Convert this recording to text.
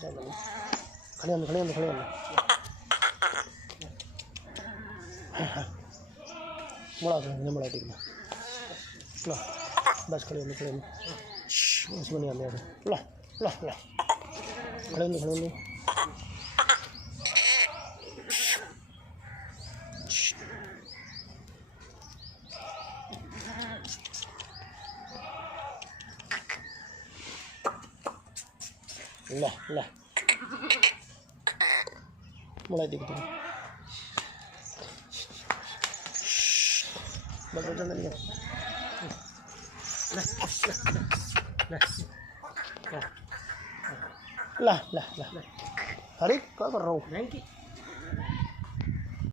खड़े हो मोड़ा ठीक है ला बस खड़े हो इसमें नहीं आने ला ला ला खड़े हो ला ला mulai dikit bagus jangan ya lah hari kau kerau